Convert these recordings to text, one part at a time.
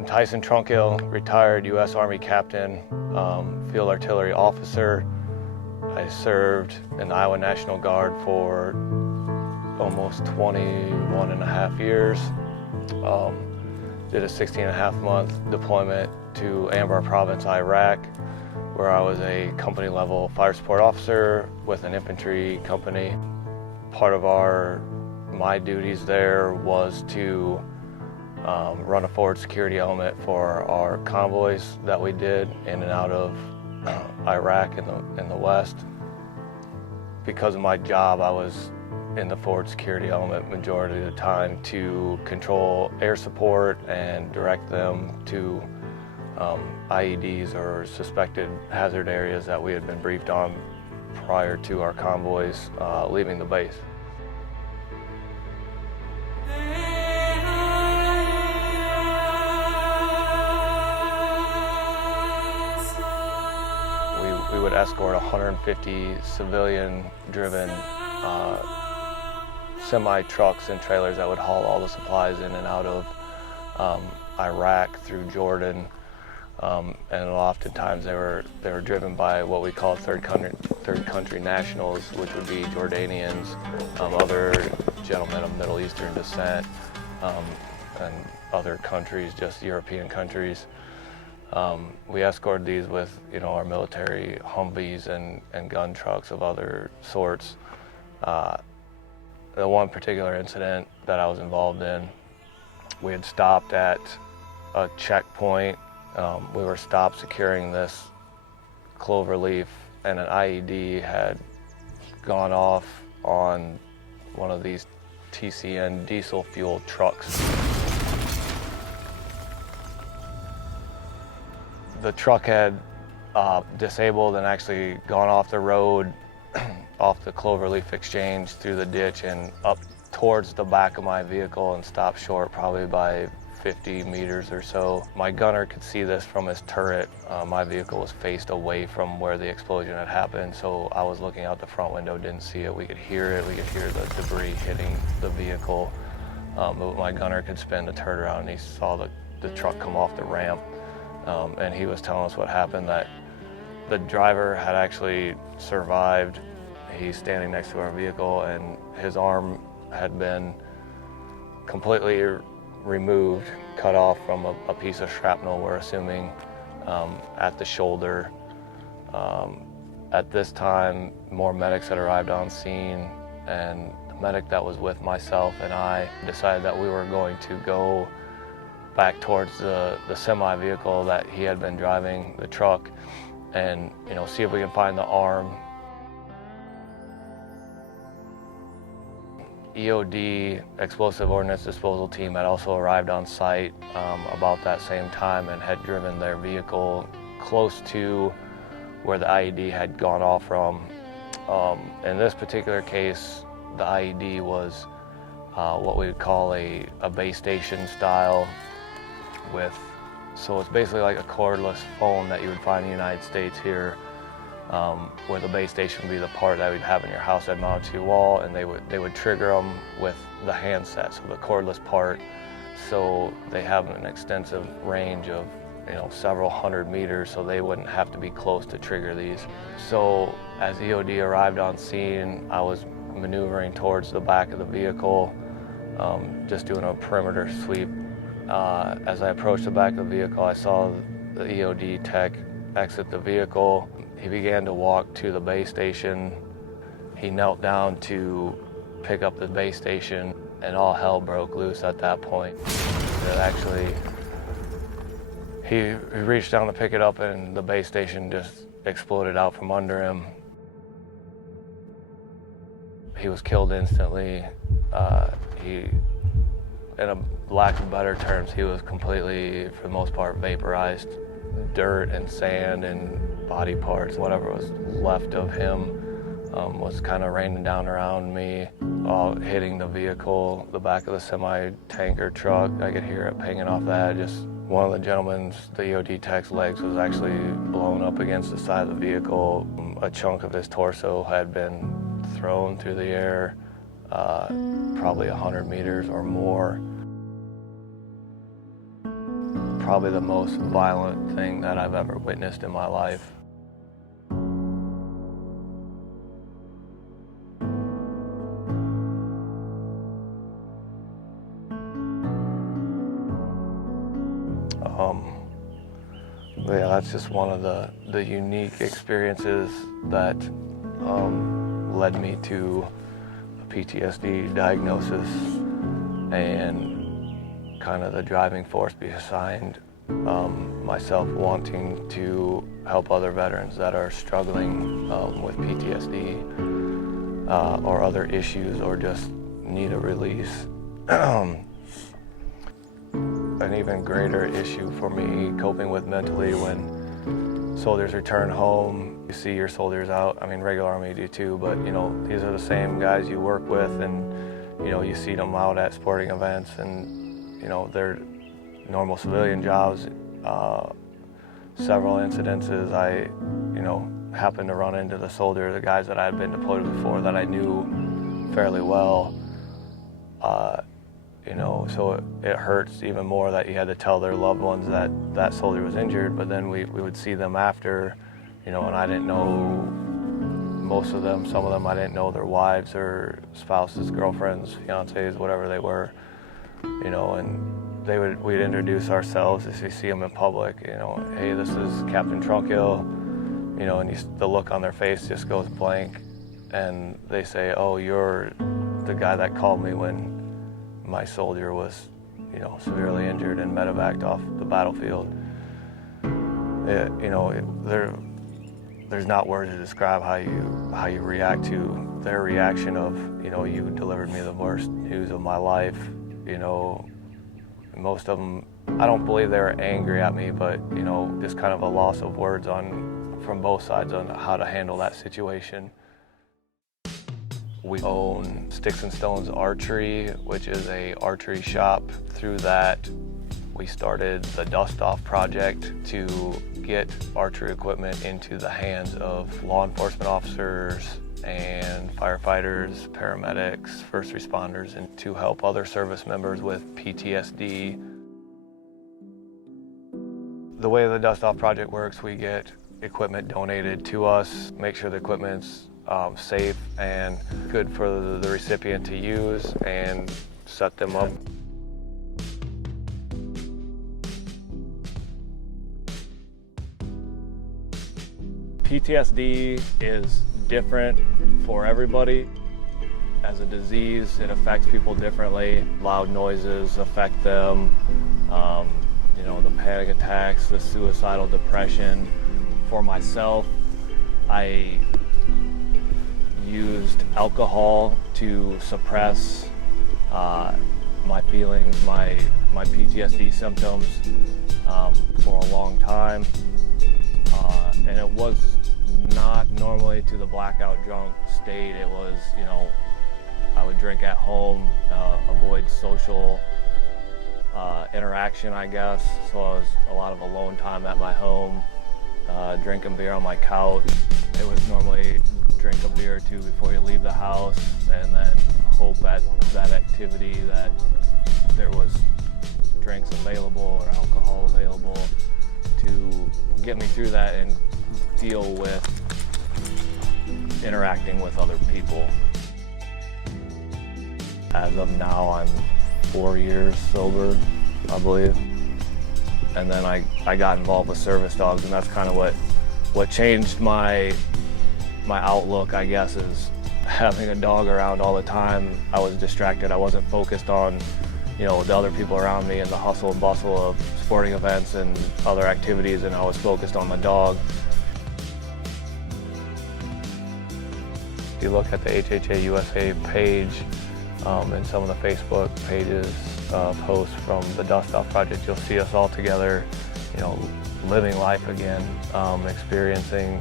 I'm Tyson Trunkhill, retired U.S. Army captain, field artillery officer. I served in the Iowa National Guard for almost 21 and a half years. Did a 16-and-a-half-month deployment to Anbar Province, Iraq, where I was a company-level fire support officer with an infantry company. Part of my duties there was to run a forward security element for our convoys that we did in and out of Iraq in the West. Because of my job, I was in the forward security element majority of the time to control air support and direct them to IEDs or suspected hazard areas that we had been briefed on prior to our convoys leaving the base. We would escort 150 civilian-driven semi-trucks and trailers that would haul all the supplies in and out of Iraq through Jordan, and oftentimes they were driven by what we call third country nationals, which would be Jordanians, other gentlemen of Middle Eastern descent, and other countries, just European countries. We escorted these with, our military Humvees and gun trucks of other sorts. The one particular incident that I was involved in, we had stopped at a checkpoint. We were stopped securing this cloverleaf, and an IED had gone off on one of these TCN diesel fuel trucks. The truck had disabled and actually gone off the road, off the cloverleaf exchange through the ditch and up towards the back of my vehicle and stopped short probably by 50 meters or so. My gunner could see this from his turret. My vehicle was faced away from where the explosion had happened, so I was looking out the front window, didn't see it. We could hear it, we could hear the debris hitting the vehicle. But my gunner could spin the turret around and he saw the truck come off the ramp. And he was telling us what happened, that the driver had actually survived. He's standing next to our vehicle and his arm had been completely removed, cut off from a piece of shrapnel, we're assuming, at the shoulder. At this time, more medics had arrived on scene, and the medic that was with myself and I decided that we were going to go back towards the semi-vehicle that he had been driving, the truck, and see if we can find the arm. EOD, Explosive Ordnance Disposal Team, had also arrived on site about that same time and had driven their vehicle close to where the IED had gone off from. In this particular case, the IED was what we would call a base station style so it's basically like a cordless phone that you would find in the United States here, where the base station would be the part that we'd have in your house that mounted to your wall, and they would trigger them with the handset, so the cordless part. So they have an extensive range of several hundred meters, so they wouldn't have to be close to trigger these. So as EOD arrived on scene, I was maneuvering towards the back of the vehicle, just doing a perimeter sweep. As I approached the back of the vehicle, I saw the EOD tech exit the vehicle. He began to walk to the base station. He knelt down to pick up the base station, and all hell broke loose at that point. He reached down to pick it up, and the base station just exploded out from under him. He was killed instantly. In a lack of better terms, he was completely, for the most part, vaporized. Dirt and sand and body parts, whatever was left of him, was kind of raining down around me, all hitting the vehicle, the back of the semi-tanker truck. I could hear it pinging off that. Just one of the gentlemen's, the EOD tech's legs was actually blown up against the side of the vehicle. A chunk of his torso had been thrown through the air, probably 100 meters or more. probably the most violent thing that I've ever witnessed in my life. But yeah, that's just one of the unique experiences that led me to a PTSD diagnosis and kind of the driving force behind myself wanting to help other veterans that are struggling with PTSD or other issues or just need a release. An even greater issue for me coping with mentally when soldiers return home. You see your soldiers out, I mean regular Army do too, but you know, these are the same guys you work with, and you know, you see them out at sporting events and you know, they're normal civilian jobs. Several incidences I, you know, happened to run into the soldier, the guys that I had been deployed before that I knew fairly well. You know, so it hurts even more that you had to tell their loved ones that that soldier was injured, but then we would see them after, you know, and I didn't know most of them. Some of them I didn't know their wives or spouses, girlfriends, fiancés, whatever they were, you know, and we'd introduce ourselves as we see them in public, you know, hey, this is Captain Trunkhill, you know, and the look on their face just goes blank, and they say, oh, you're the guy that called me when my soldier was, you know, severely injured and medevaced off the battlefield. You know, there's not words to describe how you react to their reaction of, you know, you delivered me the worst news of my life. You know, most of them, I don't believe they were angry at me, but you know, just kind of a loss of words from both sides on how to handle that situation. We own Sticks and Stones Archery, which is a archery shop. Through that, we started the Dust Off Project to get archery equipment into the hands of law enforcement officers and firefighters, paramedics, first responders, and to help other service members with PTSD. The way the Dust Off Project works, we get equipment donated to us, make sure the equipment's safe and good for the recipient to use, and set them up. PTSD is different for everybody. As a disease, it affects people differently. Loud noises affect them, you know, the panic attacks, the suicidal depression. For myself, I used alcohol to suppress my feelings, my PTSD symptoms for a long time, and it was not normally to the blackout drunk state. It was, you know, I would drink at home, avoid social interaction, I guess, so I was a lot of alone time at my home, drinking beer on my couch. It was normally drink a beer or two before you leave the house, and then hope at that activity that there was drinks available or alcohol available to get me through that and deal with interacting with other people. As of now, I'm 4 years sober, I believe. And then I got involved with service dogs, and that's kind of what changed my outlook, I guess, is having a dog around all the time. I was distracted. I wasn't focused on, you know, the other people around me and the hustle and bustle of sporting events and other activities, and I was focused on the dog. If you look at the HHA USA page and some of the Facebook pages, posts from the Dust Off Project, you'll see us all together, you know, living life again, experiencing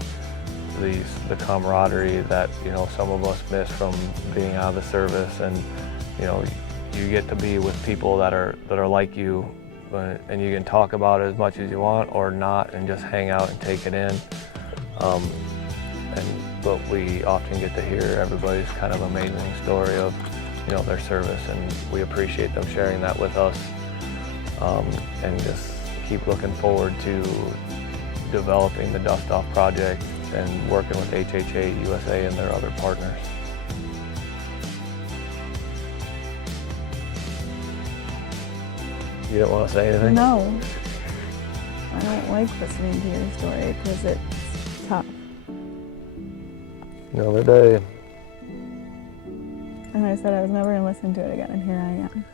the camaraderie that, you know, some of us miss from being out of the service. And you know, you get to be with people that are like you, and you can talk about it as much as you want or not and just hang out and take it in. But we often get to hear everybody's kind of amazing story of, you know, their service, and we appreciate them sharing that with us, and just keep looking forward to developing the Dust Off project and working with HH8 USA and their other partners. You don't want to say anything? No. I don't like listening to your story because it's tough. Another day. And I said I was never going to listen to it again, and here I am.